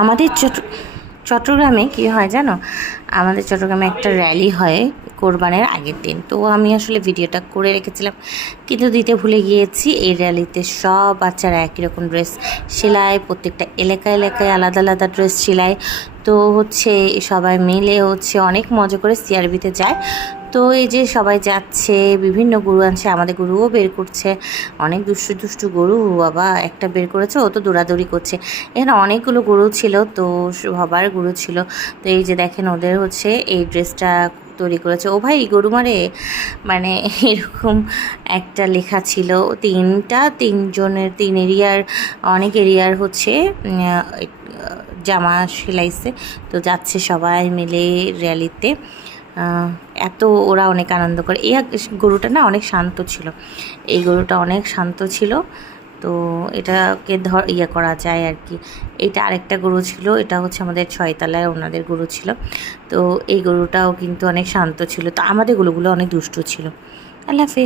আমাদের চট্টগ্রামে কী হয় জানো, আমাদের চট্টগ্রামে একটা র্যালি হয় কোরবানের আগের দিন। তো আমি আসলে ভিডিওটা করে রেখেছিলাম কিন্তু দিতে ভুলে গিয়েছি। এই র্যালিতে সব বাচ্চারা একই রকম ড্রেস সেলাই, প্রত্যেকটা এলাকায় এলাকায় আলাদা আলাদা ড্রেস সেলাই। তো সবাই মিলে অনেক মজা করে সিআরবিতে যায়। তো এই যে সবাই যাচ্ছে, বিভিন্ন গরু আনছে, আমাদের গরুও বের করছে, অনেক দুষ্টু দুষ্টু গরু। বাবা একটা বের করেছে, ও তো দৌড়াদৌড়ি করছে। এখানে অনেকগুলো গরু ছিল, তো সবার গরু ছিল। তো এই যে দেখেন ওদের এই ড্রেসটা তৈরি করেছে। ও ভাই গরু মারে, মানে এরকম একটা লেখা ছিল। তিনজনের 3 এরিয়ার, অনেক এরিয়ার জামা সেলাইছে। তো যাচ্ছে সবাই মিলে র্যালিতে। এত ওরা অনেক আনন্দ করে। এই গরুটা না অনেক শান্ত ছিল, এই গরুটা অনেক শান্ত ছিল। তো এটাকে করা যায় আর কি। এটা আরেকটা গরু ছিল, এটা আমাদের 6 তলায় ওনাদের গরু ছিল। তো এই গরুটাও কিন্তু অনেক শান্ত ছিল। তো আমাদের গরুগুলো অনেক দুষ্টু ছিল। আল্লাহ হাফেজ।